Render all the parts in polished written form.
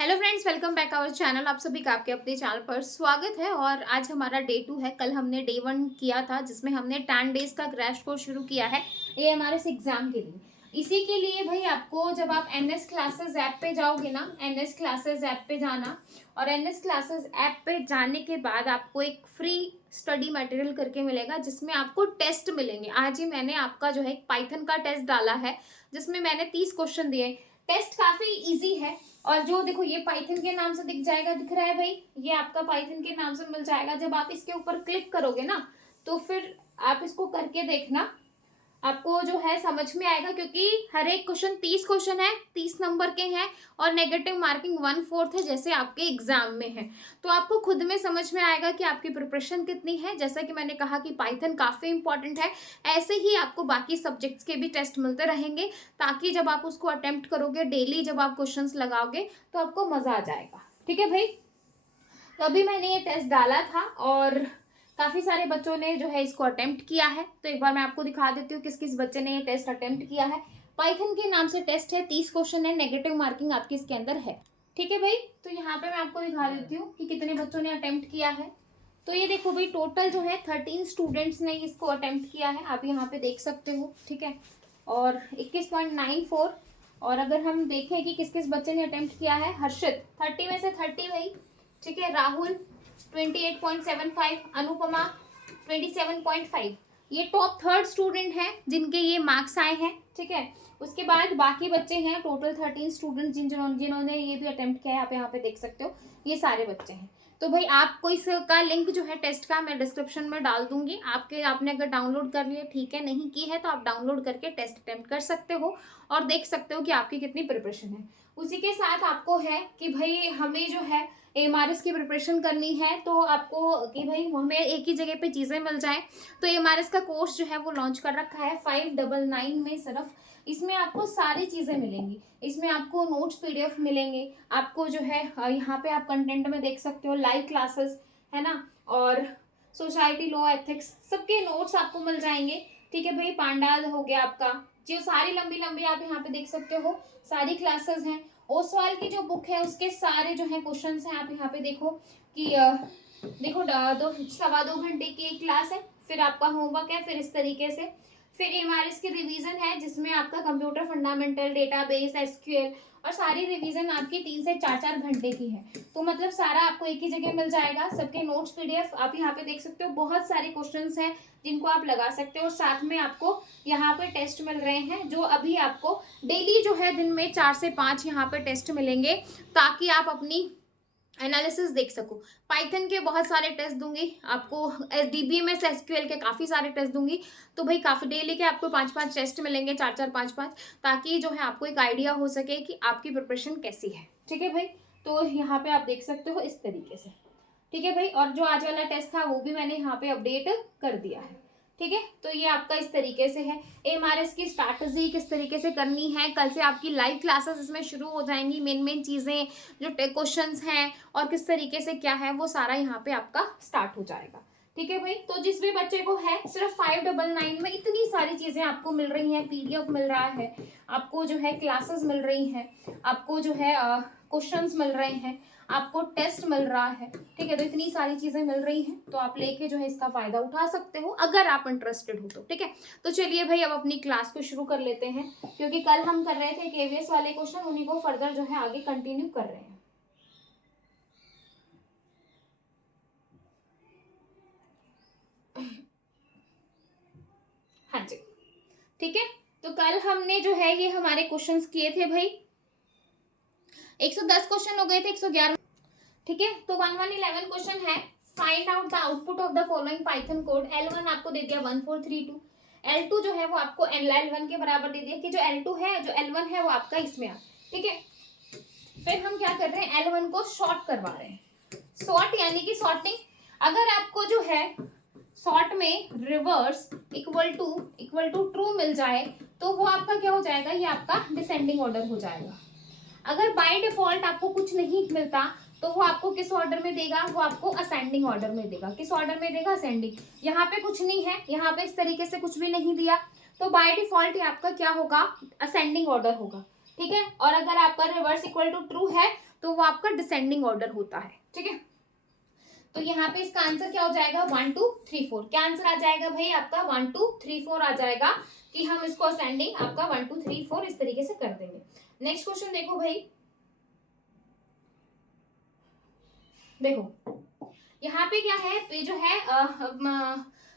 Hello friends, welcome back our channel. आप सभी का आपके अपने चैनल पर स्वागत है। और आज हमारा डे 2 है। कल हमने डे 1 किया था जिसमें हमने 10 डेज का क्रैश कोर्स शुरू किया है ये हमारे एग्जाम के लिए। इसी के लिए भाई आपको जब आप एनएस क्लासेस ऐप पे जाओगे ना, एनएस क्लासेस ऐप पे जाना और एनएस क्लासेस ऐप पे जाने के बाद आपको एक फ्री स्टडी मटेरियल करके मिलेगा जिसमें आपको टेस्ट मिलेंगे। आज ही मैंने आपका जो है एक पाइथन का टेस्ट डाला है जिसमें मैंने 30 क्वेश्चन दिए। टेस्ट काफी इजी है। और जो देखो ये पाइथन के नाम से दिख जाएगा, दिख रहा है भाई, ये आपका पाइथन के नाम से मिल जाएगा। जब आप इसके ऊपर क्लिक करोगे ना तो फिर आप इसको करके देखना, आपको जो है समझ में आएगा। क्योंकि हर एक क्वेश्चन 30 क्वेश्चन है, 30 नंबर के हैं और नेगेटिव मार्किंग 1/4 है जैसे आपके एग्जाम में है। तो आपको खुद में समझ में आएगा कि आपकी प्रिपरेशन कितनी है। जैसा कि मैंने कहा कि पाइथन काफ़ी इंपॉर्टेंट है, ऐसे ही आपको बाकी सब्जेक्ट्स के भी टेस्ट मिलते रहेंगे ताकि जब आप उसको अटेम्प्ट करोगे डेली, जब आप क्वेश्चन लगाओगे तो आपको मज़ा आ जाएगा। ठीक है भाई। तो अभी मैंने ये टेस्ट डाला था और काफ़ी सारे बच्चों ने जो है इसको अटेम्प्ट किया है। तो एक बार मैं आपको दिखा देती हूँ किस किस बच्चे ने ये टेस्ट अटेम्प्ट किया है। पाइथन के नाम से टेस्ट है, 30 क्वेश्चन है, नेगेटिव मार्किंग आपकी इसके अंदर है। ठीक है भाई। तो यहाँ पे मैं आपको दिखा देती हूँ कि कितने बच्चों ने अटेम्प्ट किया है। तो ये देखो भाई, टोटल जो है 13 स्टूडेंट्स ने इसको अटेम्प्ट किया है, आप यहाँ पे देख सकते हो। ठीक है। और 21.94। और अगर हम देखें कि किस किस बच्चे ने अटेम्प्ट किया है, हर्षित 30 में से 30 भाई। ठीक है। राहुल 28.75, अनुपमा 27.5। ये टॉप थर्ड स्टूडेंट हैं जिनके ये मार्क्स आए हैं। ठीक है। उसके बाद बाकी बच्चे हैं टोटल 13 स्टूडेंट जिन्होंने ये भी अटेम्प्ट किया है, आप यहाँ पे देख सकते हो, ये सारे बच्चे हैं। तो भाई आपको इसका लिंक जो है टेस्ट का मैं डिस्क्रिप्शन में डाल दूंगी। आपने अगर डाउनलोड कर लिया ठीक है, नहीं की है तो आप डाउनलोड करके टेस्ट अटेम्प्ट कर सकते हो और देख सकते हो कि आपकी कितनी प्रिपरेशन है। उसी के साथ आपको है कि भाई हमें जो है एमआरएस की प्रिपरेशन करनी है तो आपको कि भाई हमें एक ही जगह पे चीज़ें मिल जाएं। तो एमआरएस का कोर्स जो है वो लॉन्च कर रखा है 599 में सिर्फ। इसमें आपको सारी चीज़ें मिलेंगी। इसमें आपको नोट्स पीडीएफ मिलेंगे, आपको जो है यहाँ पे आप कंटेंट में देख सकते हो लाइव क्लासेस, है ना, और सोसाइटी लॉ एथिक्स सबके नोट्स आपको मिल जाएंगे। ठीक है भाई। पांडाल हो गया आपका, जो सारी लंबी लंबी आप यहाँ पे देख सकते हो सारी क्लासेस हैं। ओसवाल की जो बुक है उसके सारे जो है क्वेश्चंस हैं, आप यहाँ पे देखो कि देखो 2 सवा 2 घंटे की एक क्लास है, फिर आपका होमवर्क है, फिर इस तरीके से फिर एमआरएस की रिवीजन है जिसमें आपका कंप्यूटर फंडामेंटल, डेटाबेस, एसक्यूएल और सारी रिवीजन आपकी 3 से 4 घंटे की है। तो मतलब सारा आपको एक ही जगह मिल जाएगा। सबके नोट्स पीडीएफ आप यहाँ पे देख सकते हो, बहुत सारे क्वेश्चंस हैं जिनको आप लगा सकते हो। और साथ में आपको यहाँ पे टेस्ट मिल रहे हैं जो अभी आपको डेली जो है दिन में 4 से 5 यहाँ पे टेस्ट मिलेंगे ताकि आप अपनी एनालिसिस देख सको। पाइथन के बहुत सारे टेस्ट दूंगी आपको, डीबीएमएस एसक्यूएल के काफ़ी सारे टेस्ट दूंगी। तो भाई काफ़ी डेली के आपको 5-5 टेस्ट मिलेंगे, 4-4, 5-5, ताकि जो है आपको एक आइडिया हो सके कि आपकी प्रिपरेशन कैसी है। ठीक है भाई। तो यहाँ पे आप देख सकते हो इस तरीके से। ठीक है भाई। और जो आज वाला टेस्ट था वो भी मैंने यहाँ पे अपडेट कर दिया है। ठीक है। तो ये आपका इस तरीके से है। एमआरएस की स्ट्रैटेजी किस तरीके से करनी है, कल से आपकी लाइव क्लासेस इसमें शुरू हो जाएंगी। मेन मेन चीज़ें जो क्वेश्चंस हैं और किस तरीके से क्या है वो सारा यहाँ पे आपका स्टार्ट हो जाएगा। ठीक है भाई। तो जिस भी बच्चे को है सिर्फ 599 में इतनी सारी चीज़ें आपको मिल रही हैं, पीडीएफ मिल रहा है आपको, जो है क्लासेस मिल रही हैं आपको, जो है क्वेश्चंस मिल रहे हैं आपको, टेस्ट मिल रहा है। ठीक है। तो इतनी सारी चीजें मिल रही हैं तो आप लेके जो है इसका फायदा उठा सकते हो अगर आप इंटरेस्टेड हो तो। ठीक है। तो चलिए भाई अब अपनी क्लास को शुरू कर लेते हैं क्योंकि कल हम कर रहे थे केवीएस वाले क्वेश्चन, उन्हीं को फर्दर जो है आगे कंटिन्यू कर रहे हैं। हाँ जी। ठीक है। तो कल हमने जो है ये हमारे क्वेश्चंस किए थे भाई, 110 क्वेश्चन हो गए थे, 111। ठीक है। तो 1111 क्वेश्चन है। Find out the output of the following Python code. L1 आपको दे दिया 1432, L2 जो है वो आपको L1 के बराबर दे दिया कि जो L2 है, जो L1 है वो आपका इसमें आ। ठीक है। फिर हम क्या कर रहे हैं, L1 को शॉर्ट करवा रहे हैं। सॉर्ट यानी कि सॉर्टिंग। अगर आपको जो है सॉर्ट में रिवर्स इक्वल टू ट्रू मिल जाए तो वो आपका क्या हो जाएगा, ये आपका डिसेंडिंग ऑर्डर हो जाएगा। अगर बाय डिफॉल्ट आपको कुछ नहीं मिलता तो वो आपको किस ऑर्डर में देगा, वो आपको असेंडिंग ऑर्डर में देगा। किस ऑर्डर में देगा, असेंडिंग। यहाँ पे कुछ नहीं है, यहाँ पे इस तरीके से कुछ भी नहीं दिया तो बाय डिफॉल्ट ये आपका क्या होगा, असेंडिंग ऑर्डर होगा। ठीक है। और अगर आपका रिवर्स इक्वल टू ट्रू है तो वो आपका डिसेंडिंग ऑर्डर होता है, ठीक है। तो यहाँ पे इसका आंसर क्या हो जाएगा 1 2 3 4। क्या आंसर आ जाएगा भाई आपका 1 2 3 4 आ जाएगा कि हम इसको असेंडिंग आपका 1 2 3 4 इस तरीके से कर देंगे। नेक्स्ट क्वेश्चन देखो भाई, देखो यहाँ पे क्या है, पे जो है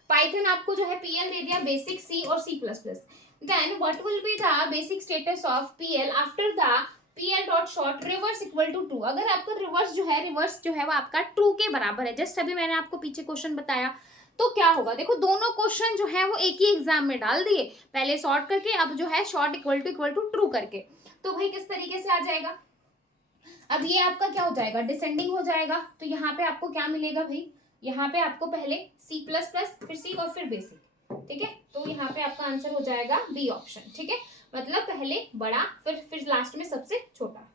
पाइथन आपको जो है पीएल दे दिया, बेसिक सी और C plus plus. Then what will be the basic status of PL after the PL dot short reverse equal to true. अगर आपका रिवर्स जो है वो आपका ट्रू के बराबर है, जस्ट अभी मैंने आपको पीछे क्वेश्चन बताया, तो क्या होगा। देखो दोनों क्वेश्चन जो है वो एक ही एग्जाम में डाल दिए, पहले शॉर्ट करके, अब जो है शॉर्ट इक्वल टू ट्रू करके। तो भाई किस तरीके से आ जाएगा, अब ये आपका क्या हो जाएगा, डिसेंडिंग हो जाएगा। तो यहाँ पे आपको क्या मिलेगा भाई, यहाँ पे आपको पहले सी प्लस प्लस फिर सी और फिर बेसिक, ठीक है। तो यहाँ पे आपका आंसर हो जाएगा बी ऑप्शन, ठीक है। मतलब पहले बड़ा फिर लास्ट में सबसे छोटा,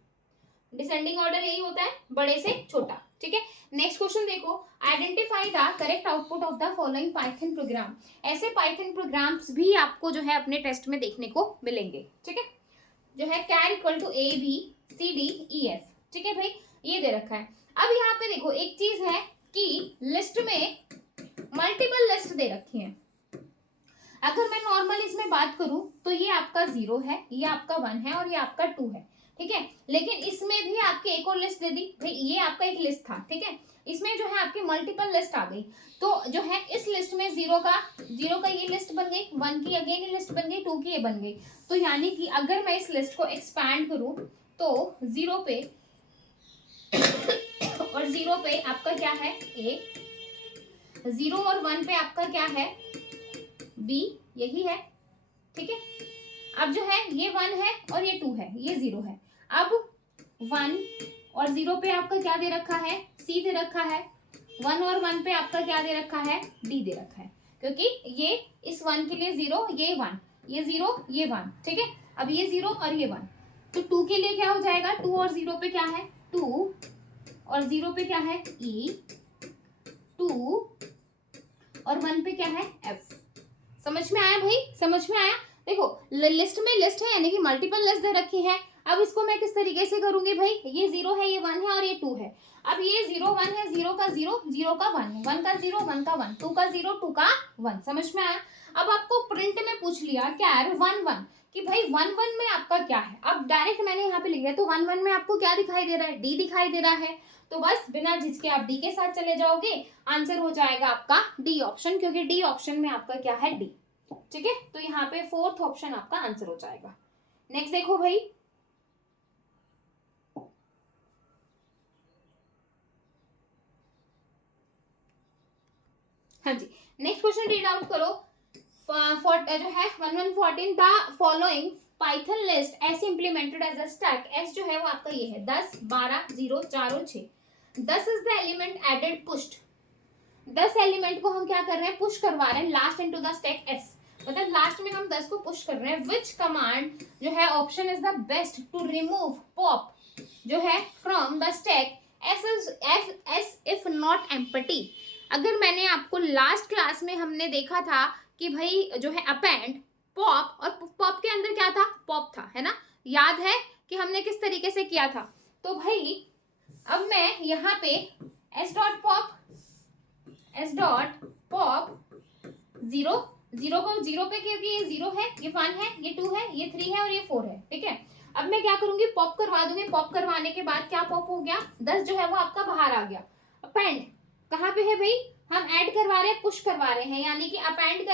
डिसेंडिंग ऑर्डर यही होता है, बड़े से छोटा, ठीक है। नेक्स्ट क्वेश्चन देखो, identify the correct output of the following Python programme. ऐसे पाइथन प्रोग्राम्स भी आपको जो है अपने टेस्ट में देखने को मिलेंगे, ठीक है। जो है char equal to A B C D E F, ठीक है भाई, ये दे रखा है। अब यहाँ पे देखो एक चीज है कि लिस्ट में मल्टीपल लिस्ट दे रखी है। अगर मैं नॉर्मल इसमें बात करूं तो ये आपका 0 है, ये आपका 1 है और ये आपका 2 है, ठीक है। लेकिन इसमें भी आपके एक और लिस्ट दे दी भाई, ये आपका एक लिस्ट था, ठीक है। इसमें जो है आपकी मल्टीपल लिस्ट आ गई, तो जो है इस लिस्ट में 0 का ये लिस्ट बन गई, 1 की अगेन ये लिस्ट बन गई, 2 की ये बन गई। तो यानी कि अगर मैं इस लिस्ट को एक्सपैंड करूं तो 0 पे और 0 पे आपका क्या है ए, 0 और 1 पे आपका क्या है बी, यही है, ठीक है। अब जो है ये 1 है और ये 2 है, ये 0 है। अब 1 और 0 पे आपका क्या दे रखा है, सी दे रखा है। 1 और 1 पे आपका क्या दे रखा है, डी दे रखा है, क्योंकि ये इस 1 के लिए 0, ये 1, ये 0, ये 1, ठीक है। अब ये 0 और ये 1, तो 2 के लिए क्या हो जाएगा, 2 और 0 पे क्या है 2 और 0 पे क्या है ई, 2 और 1 पे क्या है एफ। समझ में आया भाई, समझ में आया। देखो लिस्ट में लिस्ट है, यानी कि मल्टीपल लिस्ट दे रखी है। अब इसको मैं किस तरीके से करूंगी भाई, ये 0 है, ये 1 है और ये 2 है। अब ये 0 1 है, 0 का 0, 0 का 1, 1 का 0, 1 का 1, 2 का 0, 2 का 1। समझ में आया। अब आपको प्रिंट में पूछ लिया क्या है 1 1 कि भाई 1 1 में आपका क्या है। अब डायरेक्ट मैंने यहाँ पे लिख दिया, तो 1 1 में आपको क्या दिखाई दे रहा है, डी दिखाई दे रहा है। तो बस बिना झिझके आप डी के साथ चले जाओगे, आंसर हो जाएगा आपका डी ऑप्शन, क्योंकि डी ऑप्शन में आपका क्या है डी, ठीक है। तो यहाँ पे 4th ऑप्शन आपका आंसर हो जाएगा। नेक्स्ट देखो भाई, हाँ जी, नेक्स्ट क्वेश्चन रीड आउट करो। जो है 1114 the following Python list S implemented as a stack. S जो है वो आपका ये है 10 12 0 4 और 6। 10 is the element added pushed, 10 element को हम क्या कर रहे हैं, पुश करवा रहे हैं last into the stack S, मतलब लास्ट में हम 10 को पुश कर रहे हैं। विच कमांड जो है option is the best to remove pop जो है from the stack S if not empty. अगर मैंने आपको लास्ट क्लास में हमने देखा था कि भाई जो है अपेंड पॉप, और पॉप के अंदर क्या था, पॉप था, है ना, याद है कि हमने किस तरीके से किया था। तो भाई अब मैं यहाँ पे एस डॉट पॉप 0 0 को 0 पे, क्योंकि ये 0 है, ये 1 है, ये 2 है, ये 3 है और ये 4 है, ठीक है। अब मैं क्या करूंगी, पॉप करवा दूंगी। पॉप करवाने के बाद क्या पॉप हो गया, 10 जो है वो आपका बाहर आ गया। अपेंड कहाँ पे है भाई, हम ऐड करवा रहे हैं, पुश करवा रहे हैं, यानी कि अपेंड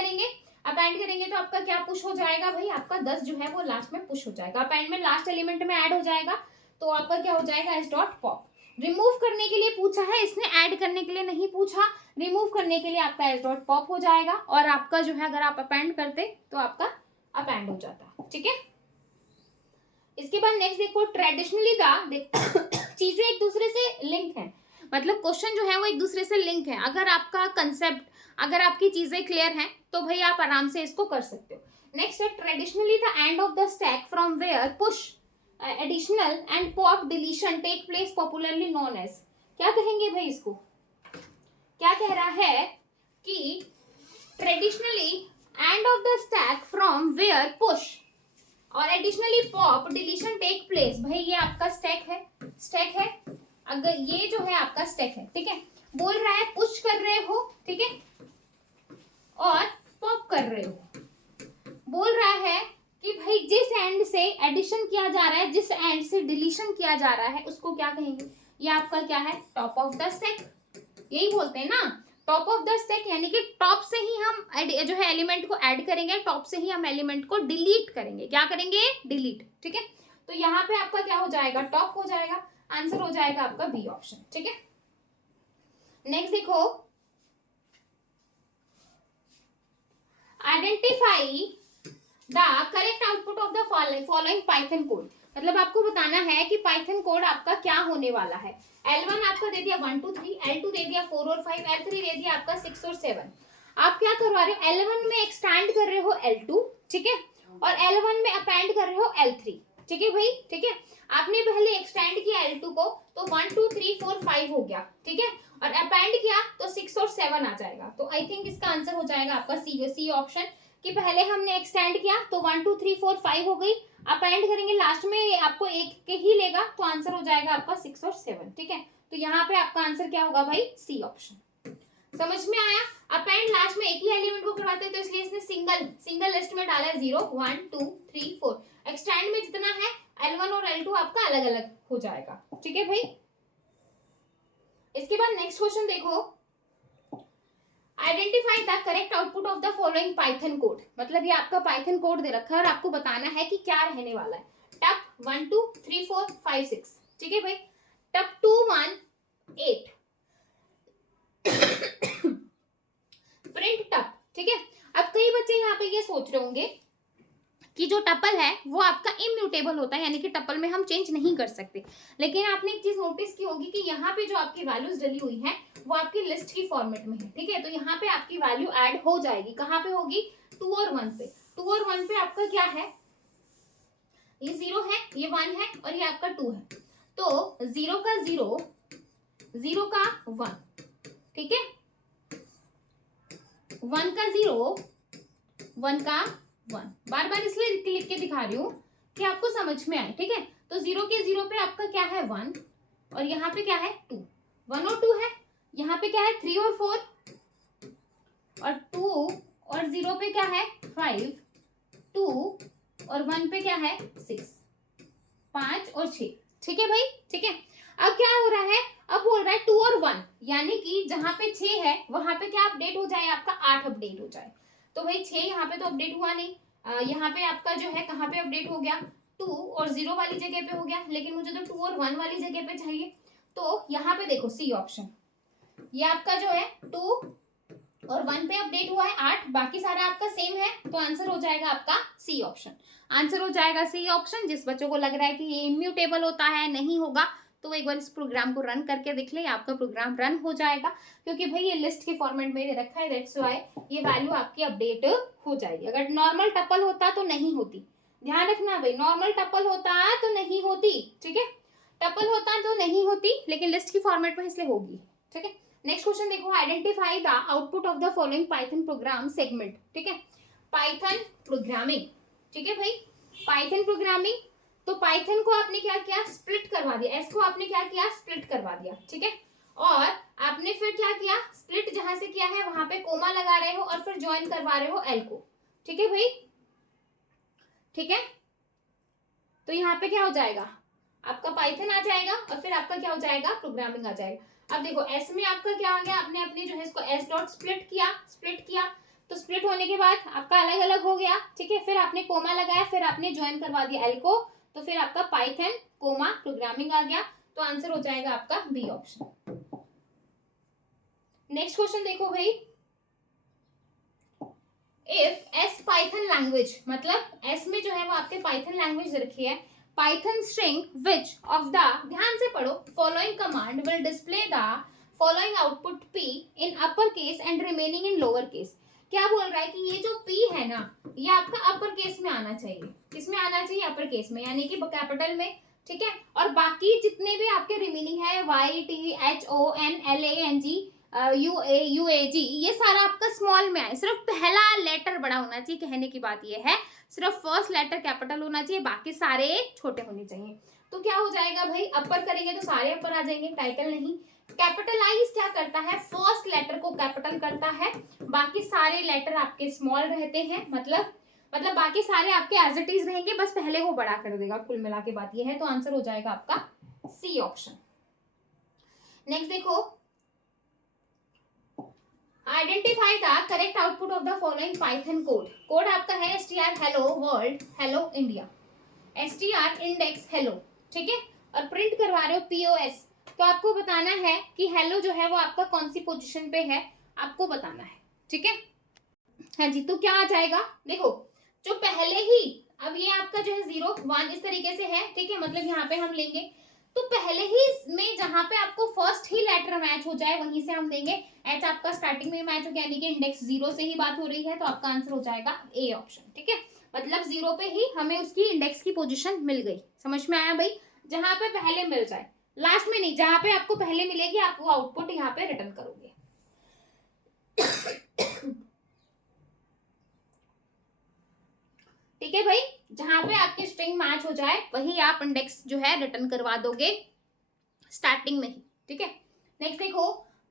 करेंगे तो आपका क्या पुश हो जाएगा भाई, आपका 10 जो है वो लास्ट में पुश हो जाएगा। अपेंड में लास्ट एलिमेंट में ऐड हो जाएगा, तो आपका क्या हो जाएगा एस डॉट पॉप। रिमूव करने के लिए पूछा है इसने, ऐड करने के लिए नहीं पूछा। रिमूव करने के लिए आपका एस डॉट पॉप हो जाएगा, और आपका जो है अगर आप अपेंड करते तो आपका अपेंड हो जाता, ठीक है। इसके बाद नेक्स्ट देखो, ट्रेडिशनली चीजें एक दूसरे से लिंक है, मतलब क्वेश्चन जो है वो एक दूसरे से लिंक है। अगर आपका कंसेप्ट, अगर आपकी चीजें क्लियर हैं तो भाई आप आराम से इसको कर सकते हो। नेक्स्ट है, traditionally the end of the stack from where push additional and pop deletion take place popularly known as. क्या कहेंगे भाई इसको, क्या कह रहा है कि traditionally end of the stack from where push और additionally pop deletion take place, भाई ये आपका स्टैक है, अगर ये जो है आपका स्टैक है, ठीक है, बोल रहा है पुश कर रहे हो, ठीक है, और पॉप कर रहे हो, बोल रहा है कि भाई जिस एंड से एडिशन किया जा रहा है, जिस एंड से डिलीशन किया जा रहा है, उसको क्या कहेंगे, ये आपका क्या है, टॉप ऑफ द स्टैक, यही बोलते हैं ना, टॉप ऑफ द स्टैक, यानी कि टॉप से ही हम जो है एलिमेंट को ऐड करेंगे, टॉप से ही हम एलिमेंट को डिलीट करेंगे, क्या करेंगे, डिलीट, ठीक है। तो यहाँ पे आपका क्या हो जाएगा, टॉप हो जाएगा, आंसर हो जाएगा आपका बी ऑप्शन, ठीक है। नेक्स्ट देखो, identify the correct output of the following Python code, मतलब आपको बताना है कि पाइथन कोड आपका क्या होने वाला है। L1 आपका दे दिया 1 2 3, L2 दे दिया 4 और 5, L3 दे दिया आपका 6 और 7। आप क्या करवा रहे हो, L1 में एक्सटैंड कर रहे हो L2, ठीक है, और L1 में अपेंड कर रहे हो L3, ठीक है भाई, ठीक है। आपने पहले एक्सटेंड किया L2 को, तो 1 2 3 4 5 हो गया, ठीक है, और अपेंड किया तो 6 और 7 आ जाएगा। तो आई थिंक इसका आंसर हो जाएगा आपका सी ऑप्शन, कि पहले हमने एक्सटेंड किया तो 1 2 3 4 5 हो गई, अपेंड करेंगे लास्ट में आपको एक के ही लेगा, तो आंसर हो जाएगा आपका 6 और 7, ठीक है। तो यहाँ पे आपका आंसर क्या होगा भाई, सी ऑप्शन। समझ में आया, अपेंड लास्ट में एक ही एलिमेंट को करवाते हैं, तो इसलिए इसने सिंगल लिस्ट में डाला है 0 1 2 3 4, एक्सटेंड में जितना है L1 और L2 आपका अलग अलग हो जाएगा, ठीक है भाई। इसके बाद नेक्स्ट क्वेश्चन देखो, identify the correct output of the following Python code, मतलब ये आपका पाइथन कोड दे रखा है और आपको बताना है कि क्या रहने वाला है। टप 1 2 3 4 5 6, ठीक है भाई, टप 2 1 8, प्रिंट टप, ठीक है। अब कई बच्चे यहाँ पे ये सोच रहे होंगे कि जो टपल है वो आपका इम्यूटेबल होता है, यानी कि टपल में हम चेंज नहीं कर सकते, लेकिन आपने एक चीज नोटिस की होगी कि यहाँ पे जो आपकी वैल्यूज डली हुई है वो आपकी लिस्ट की फॉर्मेट में है, ठीक है। तो यहाँ पे आपकी वैल्यू ऐड हो जाएगी, कहाँ पे होगी, 2 और 1 पे। 2 और 1 पे आपका क्या है, ये 0 है, ये 1 है और ये आपका 2 है, तो 0 का 0, 0 का 1, ठीक है, 1 का 0, 1 का 1, बार बार इसलिए लिख के दिखा रही हूँ कि आपको समझ में आए, ठीक है। तो 0 के 0 पे आपका क्या है 1, और यहाँ पे क्या है 2, 1 और 2 है, यहाँ पे क्या है 3 और 4, और 2 और 0 पे क्या है 5, 2 और 1 पे क्या है 6, 5 और 6, ठीक है भाई, ठीक है। अब क्या हो रहा है, अब बोल रहा है 2 और 1, यानी कि जहां पे 6 है वहां पे क्या अपडेट हो जाए, आपका 8 अपडेट हो जाए। तो भाई 6 यहाँ पे तो अपडेट हुआ नहीं, यहाँ पे आपका जो है कहाँ पे अपडेट हो गया, 2 और 0 वाली जगह पे हो गया, लेकिन मुझे तो 2 और 1 वाली जगह पे चाहिए। तो यहाँ पे देखो सी ऑप्शन, ये आपका जो है 2 और 1 पे अपडेट हुआ है 8, बाकी सारा आपका सेम है, तो आंसर हो जाएगा आपका सी ऑप्शन, आंसर हो जाएगा सी ऑप्शन। जिस बच्चों को लग रहा है कि ये इम्यूटेबल होता है, नहीं होगा, तो एक बार इस प्रोग्राम को रन करके देख ले, आपका प्रोग्राम रन हो जाएगा, क्योंकि भाई ये लिस्ट के फॉर्मेट में रखा है, दैट्स व्हाई ये वैल्यू आपकी अपडेट हो जाएगी। अगर नॉर्मल टपल होता तो नहीं होती, ध्यान रखना भाई, नॉर्मल टपल होता तो नहीं होती, ठीक है, टपल होता तो नहीं होती, लेकिन लिस्ट की फॉर्मेट में इसलिए होगी, ठीक है। नेक्स्ट क्वेश्चन देखो, identify the output of the following Python program segment, ठीक है, पाइथन प्रोग्रामिंग, ठीक है भाई, पाइथन प्रोग्रामिंग। तो पाइथन को आपने क्या किया, स्प्लिट करवा दिया, एस को आपने क्या किया, स्प्लिट करवा दिया, ठीक है, और आपने फिर क्या किया, स्प्लिट जहां से किया है वहां पे कोमा लगा रहे हो और फिर ज्वाइन करवा रहे हो एल को, ठीक है भाई, ठीक है। तो यहाँ पे क्या हो जाएगा, आपका पाइथन आ जाएगा और फिर आपका क्या हो जाएगा, प्रोग्रामिंग आ जाएगा। अब देखो एस में आपका क्या हो गया, आपने अपने जो है इसको एस डॉट स्प्लिट किया, तो स्प्लिट होने के बाद आपका अलग अलग हो गया, ठीक है, फिर आपने कोमा लगाया, फिर आपने ज्वाइन करवा दिया एल को, तो फिर आपका पाइथन कोमा प्रोग्रामिंग आ गया, तो आंसर हो जाएगा आपका बी ऑप्शन। नेक्स्ट क्वेश्चन देखो भाई, इफ एस पाइथन लैंग्वेज, मतलब एस में जो है वो आपके पाइथन लैंग्वेज रखी है, Python string which of the, ध्यान से पढ़ो, following command will display the following output P in upper case and remaining in lower case. क्या बोल रहा है कि ये जो पी है ना, ये आपका अपर केस में आना चाहिए, किसमें आना चाहिए, अपर केस में, यानी कि कैपिटल में, ठीक है, और बाकी जितने भी आपके रिमेनिंग है Y T H O N L A N G U A G, ये सारा आपका स्मॉल में आए, सिर्फ पहला लेटर बड़ा होना चाहिए, कहने की बात ये है, सिर्फ फर्स्ट लेटर कैपिटल होना चाहिए, बाकी सारे छोटे होने चाहिए। तो क्या हो जाएगा भाई, अपर करेंगे तो सारे अपर आ जाएंगे, टाइटल नहीं। कैपिटलाइज क्या करता है, फर्स्ट लेटर को कैपिटल करता है, बाकी सारे लेटर आपके स्मॉल रहते हैं, मतलब बाकी सारे आपके एज इट इज रहेंगे, बस पहले वो बड़ा कर देगा। कुल मिला के बात ये है, तो आंसर हो जाएगा आपका सी ऑप्शन। नेक्स्ट देखो, identify the correct output of the following Python code. Code आपका है str hello world hello India, str index hello, ठीक है, और प्रिंट करवा रहे हो pos, तो आपको बताना है कि हेलो जो है वो आपका कौन सी पोजीशन पे है, आपको बताना है, ठीक है। हाँ जी, तो क्या आ जाएगा, देखो जो पहले ही, अब ये आपका जो है 0 1 इस तरीके से है, ठीक है, मतलब यहाँ पे हम लेंगे, तो पहले ही में जहां पे आपको फर्स्ट ही लेटर मैच हो जाए वहीं से हम देंगे। एच आपका स्टार्टिंग में मैच हो गया, यानी कि इंडेक्स 0 से ही बात हो रही है, तो आपका आंसर हो जाएगा ए ऑप्शन, ठीक है। मतलब 0 पे ही हमें उसकी इंडेक्स की पोजीशन मिल गई, समझ में आया भाई। जहां पे पहले मिल जाए, लास्ट में नहीं, जहां पे आपको पहले मिलेगी आप वो आउटपुट यहाँ पे रिटर्न करोगे। ठीक है भाई, जहां पे आपके स्ट्रिंग मैच हो जाए वही आप इंडेक्स जो है रिटर्न करवा दोगे स्टार्टिंग में ही, ठीक है। नेक्स्ट देखो,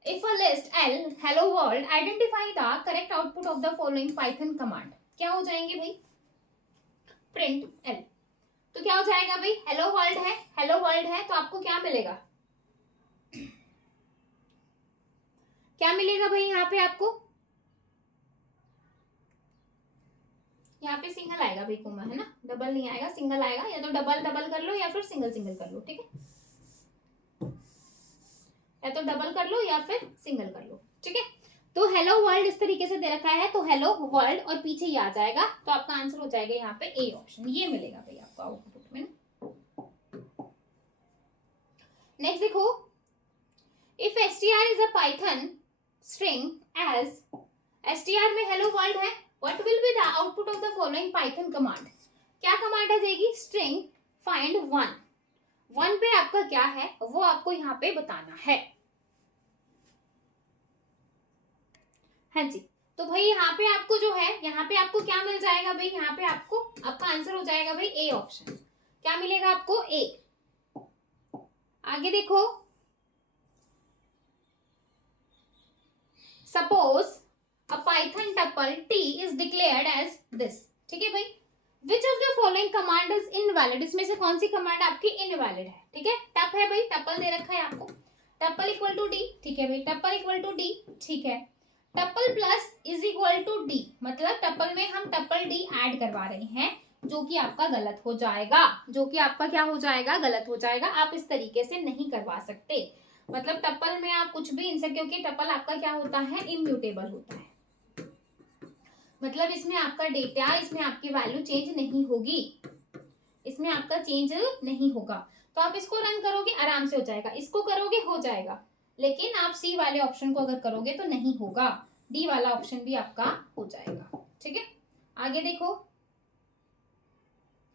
if a list L hello world identify the correct output of the following Python command, क्या हो जाएंगे भाई, प्रिंट एल। तो क्या हो जाएगा भाई, हेलो वर्ल्ड है, हेलो वर्ल्ड है, तो आपको क्या मिलेगा, क्या मिलेगा भाई यहाँ पे आपको, यहाँ पे सिंगल आएगा भाई कोमा, है ना, डबल नहीं आएगा, सिंगल आएगा, या तो डबल डबल कर लो या फिर सिंगल सिंगल कर लो, ठीक है, या तो डबल कर लो या फिर सिंगल कर लो, ठीक है। तो हेलो वर्ल्ड इस तरीके से दे रखा है, तो हेलो वर्ल्ड और पीछे ये आ जाएगा, तो आपका आंसर हो जाएगा यहाँ पे ए ऑप्शन, ये मिलेगा भाई आपको आउटपुट में। नेक्स्ट देखो, if str is a Python string as str में हेलो वर्ल्ड है, what will be the output of the following Python command, क्या कमांड आ जाएगी, स्ट्रिंग फाइंड वन, वन पे आपका क्या है वो आपको यहाँ पे बताना है। हाँ जी, तो भाई यहाँ पे आपको जो है, यहाँ पे आपको क्या मिल जाएगा भाई, यहाँ पे आपको आपका आंसर हो जाएगा भाई ए ऑप्शन, क्या मिलेगा आपको, ए। आगे देखो, suppose a Python tuple t is declared as this, ठीक है भाई, which of the following command is invalid, इसमें से कौन सी कमांड आपकी इनवैलिड है, ठीक है। टप है भाई, टपल दे रखा है आपको, टपल इक्वल टू डी, ठीक है भाई, टपल इक्वल टू डी, ठीक है, tuple plus is equal to D, मतलब टपल में हम टपल डी ऐड करवा रहे हैं, जो कि आपका गलत हो जाएगा, जो कि आपका क्या हो जाएगा, गलत हो जाएगा, आप इस तरीके से नहीं करवा सकते, मतलब टपल में आप कुछ भी इनसे, क्योंकि टपल आपका क्या होता है, इम्यूटेबल होता है, मतलब इसमें आपका डेटा, इसमें आपकी वैल्यू चेंज नहीं होगी, इसमें आपका चेंज नहीं होगा, तो आप इसको रन करोगे आराम से हो जाएगा, इसको करोगे हो जाएगा, लेकिन आप सी वाले ऑप्शन को अगर करोगे तो नहीं होगा, डी वाला ऑप्शन भी आपका हो जाएगा, ठीक है। आगे देखो,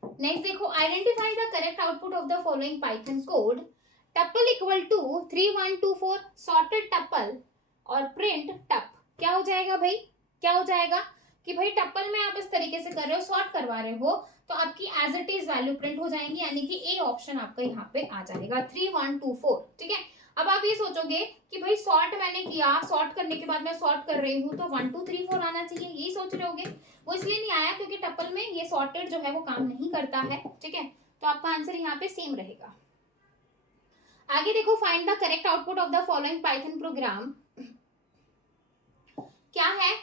नेक्स्ट देखो, identify the correct output of the following Python code, tuple equal to 3124 sorted tuple और प्रिंट टप, क्या हो जाएगा भाई, क्या हो जाएगा कि भाई टपल में आप इस तरीके से कर रहे हो, सॉर्ट करवा रहे हो, तो आपकी as it is value print हो जाएंगी, यानी कि ए ऑप्शन आपका यहाँ पे आ जाएगा 3124, ठीक है। अब आप ये सोचोगे कि भाई सॉर्ट मैंने किया, सॉर्ट करने के बाद मैं सॉर्ट कर रही हूँ तो 1 2 3 4 आना चाहिए, यही सोच रहे होगे, वो इसलिए नहीं आया क्योंकि टपल में ये सॉर्टेड जो है वो काम नहीं करता है, ठीक है, तो आपका आंसर यहाँ पे सेम रहेगा। आगे देखो, find the correct output of the following Python programme, क्या है,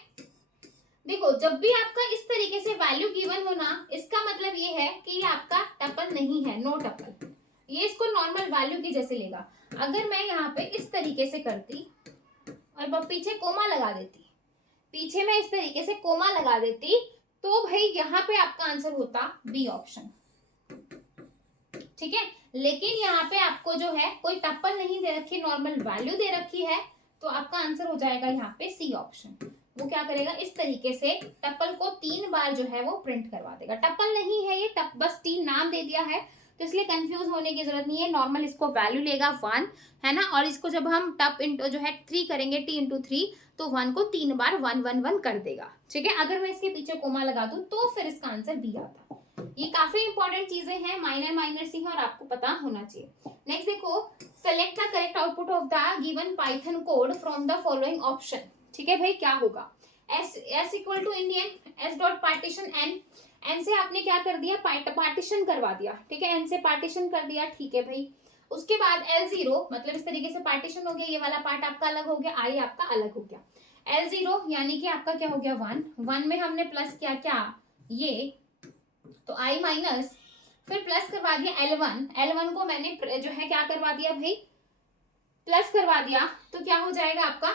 देखो जब भी आपका इस तरीके से वैल्यू गिवन हो ना, इसका मतलब ये है कि ये आपका टपल नहीं है, नो टपल, ये इसको नॉर्मल वैल्यू की जैसे लेगा। अगर मैं यहाँ पे इस तरीके से करती और पीछे कोमा लगा देती, पीछे मैं इस तरीके से कोमा लगा देती, तो भाई यहाँ पे आपका आंसर होता बी ऑप्शन, ठीक है। लेकिन यहाँ पे आपको जो है कोई टप्पल नहीं दे रखी, नॉर्मल वैल्यू दे रखी है, तो आपका आंसर हो जाएगा यहाँ पे सी ऑप्शन। वो क्या करेगा, इस तरीके से टप्पल को 3 बार जो है वो प्रिंट करवा देगा, टप्पल नहीं है ये, बस 3 नाम दे दिया है, तो इसलिए कंफ्यूज होने की जरूरत नहीं है, नॉर्मल इसको वैल्यू लेगा 1, है ना। और इसको जब हम टप इंटू जो है 3 करेंगे, t इंटू 3, तो 1 को 3 बार 1 1 1 कर देगा, ठीक है। अगर मैं इसके पीछे कोमा लगा दूं तो फिर इसका आंसर बी आता है। ये काफी इंपॉर्टेंट चीजें हैं, माइनर माइनर सी है और आपको पता होना चाहिए। नेक्स्ट देखो, select the correct output of the given Python code from the following option, ठीक है भाई। क्या होगा, S equal to Indian S dot partition N, N से आपने क्या कर दिया, पार्टीशन करवा दिया, ठीक है, एन से पार्टीशन कर दिया, ठीक है भाई। उसके बाद L0, मतलब इस तरीके से पार्टीशन हो गया, ये वाला पार्ट आपका अलग हो गया, आई आपका अलग हो गया। L0 यानी कि आपका क्या हो गया 1, 1 में हमने प्लस किया क्या, ये, तो आई माइनस, फिर प्लस करवा दिया L1, L1 को मैंने जो है क्या करवा दिया भाई, प्लस करवा दिया, तो क्या हो जाएगा आपका,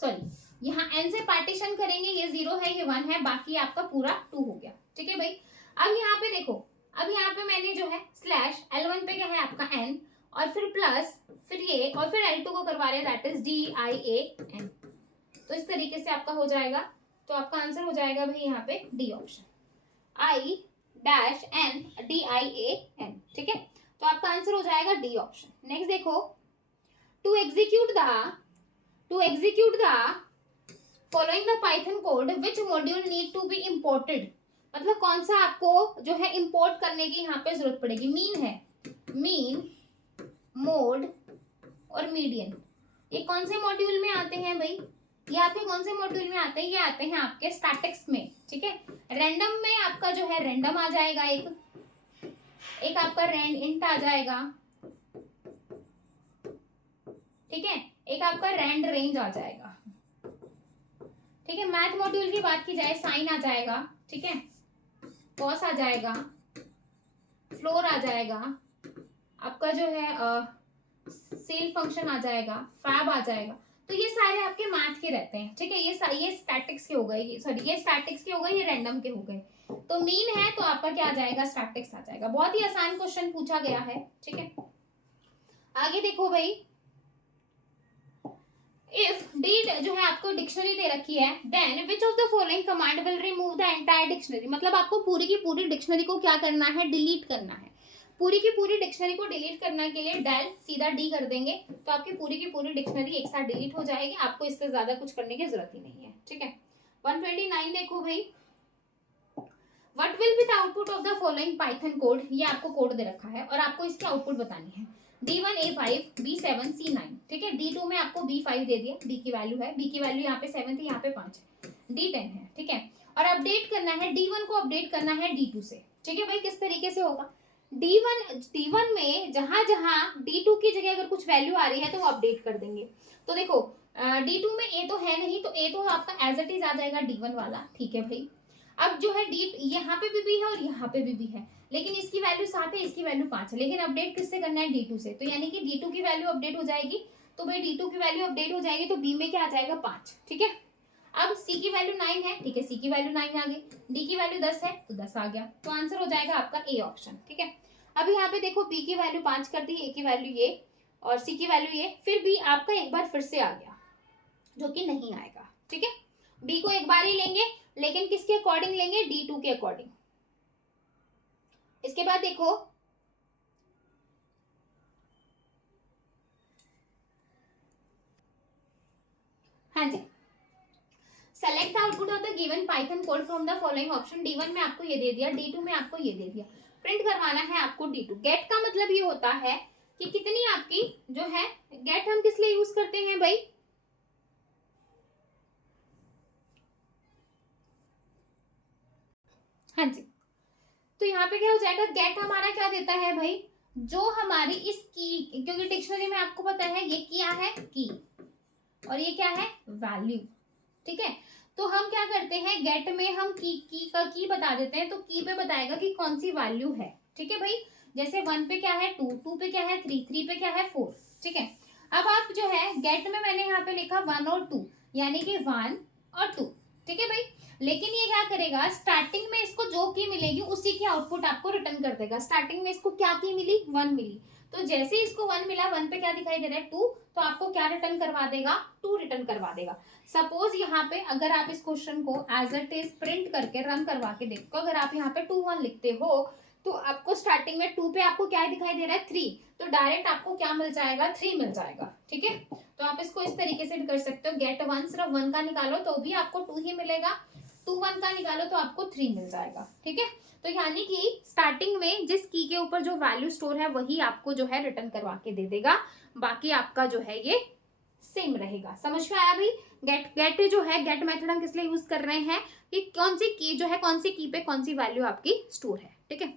सॉरी, यहाँ n से पार्टीशन करेंगे, ये 0 है, ये 1 है, बाकी आपका पूरा 2 हो गया, ठीक है भाई। अब यहाँ पे देखो, अब यहाँ पे मैंने जो है स्लैश L1 पे क्या है आपका n, और फिर प्लस, फिर ये, और फिर L2 को करवा रहे हैं, दैट इज DIAN। तो इस तरीके से आपका हो जाएगा, तो आपका आंसर हो जाएगा भाई यहाँ पे D option, I dash N DIAN, ठीक है। तो आपका आंसर हो जाएगा डी ऑप्शन। नेक्स्ट देखो, to execute the following the Python code which module need to be imported, मतलब कौन सा आपको जो है इंपोर्ट करने की यहाँ पे जरूरत पड़ेगी। मीन है, मीन, मोड और मीडियन, ये कौन से मॉड्यूल में आते हैं भाई, ये आपके कौन से मॉड्यूल में आते हैं, ये आते हैं आपके स्टैटिक्स में, ठीक है। रैंडम में आपका जो है रैंडम आ जाएगा, एक आपका रैंड इंट आ जाएगा, ठीक है, एक आपका रैंड रेंज आ जाएगा, ठीक है। मैथ मॉड्यूल की बात की जाए, साइन आ जाएगा, ठीक है, कॉस आ जाएगा, फ्लोर आ जाएगा, आपका जो है सेल फंक्शन आ जाएगा, फैब आ जाएगा। तो ये सारे आपके मैथ के रहते हैं, ठीक है। ये स्टैटिक्स के हो गए, सॉरी ये स्टैटिक्स के हो गए, ये रैंडम के हो गए। तो मीन है तो आपका क्या आ जाएगा, स्टैटिक्स आ जाएगा। बहुत ही आसान क्वेश्चन पूछा गया है, ठीक है। आगे देखो भाई, इफ डी जो है आपको डिक्शनरी दे रखी है, then which of the following command will remove the entire dictionary, मतलब आपको पूरी की पूरी डिक्शनरी को क्या करना है, डिलीट करना है। पूरी की पूरी डिक्शनरी को डिलीट करने के लिए डेल सीधा डी कर देंगे, तो आपकी पूरी की पूरी डिक्शनरी एक साथ डिलीट हो जाएगी, आपको इससे ज्यादा कुछ करने की जरूरत ही नहीं है, ठीक है। 129 देखो भाई, what will be the output of the following Python code, ये आपको कोड दे रखा है और आपको इसकी आउटपुट बतानी है। D1 A5 B7 C9, ठीक है। D2 में आपको B5 दे दिया, D की वैल्यू है, B की वैल्यू यहाँ पे 7 थी, यहाँ पे 5 है, D10 है, ठीक है। और अपडेट करना है, D1 को अपडेट करना है D2 से, ठीक है भाई। किस तरीके से होगा, D1 में जहां जहां D2 की जगह अगर कुछ वैल्यू आ रही है तो वो अपडेट कर देंगे। तो देखो D2 में A तो है नहीं, तो A तो आपका एज इट इज आ जाएगा D1 वाला, ठीक है भाई। अब जो है डी यहाँ पे भी है और यहाँ पे भी है, लेकिन इसकी वैल्यू 7 है, इसकी वैल्यू 5 है, लेकिन अपडेट किससे करना है, D2 से। तो यानी कि D2 की वैल्यू अपडेट हो जाएगी, तो भाई D2 की वैल्यू अपडेट हो जाएगी, तो B में क्या आ जाएगा 5, ठीक है। अब C की वैल्यू 9 है, ठीक है, C की वैल्यू 9 आ गई, D की वैल्यू 10 है तो 10 आ गया, तो आंसर हो जाएगा आपका ए ऑप्शन, ठीक है। अब यहाँ पे देखो B की वैल्यू 5 कर दी, A की वैल्यू ये और C की वैल्यू ये, फिर B आपका एक बार फिर से आ गया, जो कि नहीं आएगा, ठीक है। B को एक बार ही लेंगे, लेकिन किसके अकॉर्डिंग लेंगे, D2 के अकॉर्डिंग। इसके बाद देखो, हाँ जी, select output of the given Python code from the following option. D1 में आपको ये दे दिया, D2 में आपको ये दे दिया, प्रिंट करवाना है आपको D2। गेट का मतलब ये होता है कि कितनी आपकी जो है, गेट हम किस लिए यूज करते हैं भाई, हाँ जी। तो यहाँ पे क्या हो जाएगा, गेट हमारा क्या देता है भाई, जो हमारी इस की, क्योंकि डिक्शनरी में आपको पता है ये क्या है, की, और ये क्या है, वैल्यू, ठीक है। तो हम क्या करते हैं, गेट में हम की का की बता देते हैं, तो की पे बताएगा कि कौन सी वैल्यू है, ठीक है भाई। जैसे 1 पे क्या है 2, 2 पे क्या है 3, 3 पे क्या है 4, ठीक है। अब आप जो है गेट में मैंने यहाँ पे लिखा 1 और 2, यानी कि 1 और 2, ठीक है भाई। लेकिन ये क्या करेगा, स्टार्टिंग में इसको जो की मिलेगी उसी की आउटपुट आपको रिटर्न कर देगा। स्टार्टिंग में इसको क्या की मिली, 1 मिली, तो जैसे इसको 1 मिला, 1 पे क्या दिखाई दे रहा है 2, तो आपको क्या रिटर्न करवा देगा, 2 रिटर्न करवा देगा। सपोज यहाँ पे अगर आप इस क्वेश्चन को एज इट इज प्रिंट करके रन करवा के देखो, अगर आप यहाँ पे 2 1 लिखते हो तो आपको स्टार्टिंग में 2 पे आपको क्या दिखाई दे रहा है 3, तो डायरेक्ट आपको क्या मिल जाएगा 3 मिल जाएगा। ठीक है, तो आप इसको इस तरीके से कर सकते हो, गेट 1 सिर्फ 1 का निकालो तो भी आपको 2 ही मिलेगा, 2 1 का निकालो तो आपको 3 मिल जाएगा। ठीक है, तो यानी कि स्टार्टिंग में जिस की के ऊपर जो वैल्यू स्टोर है वही आपको जो है रिटर्न करवा के दे देगा, बाकी आपका जो है ये सेम रहेगा। समझ में आया भाई? गेट जो है, गेट मेथड हम किस लिए यूज कर रहे हैं कि कौन सी की जो है, कौन सी की पे कौन सी वैल्यू आपकी स्टोर है। ठीक है,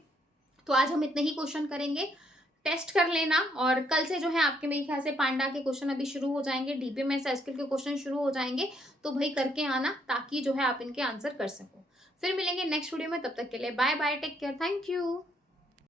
तो आज हम इतने ही क्वेश्चन करेंगे, टेस्ट कर लेना। और कल से जो है आपके मेरे ख्याल से पांडा के क्वेश्चन अभी शुरू हो जाएंगे, डीपीएमएस एसक्यूएल के क्वेश्चन शुरू हो जाएंगे, तो भाई करके आना ताकि जो है आप इनके आंसर कर सको। फिर मिलेंगे नेक्स्ट वीडियो में, तब तक के लिए bye bye, take care, thank you.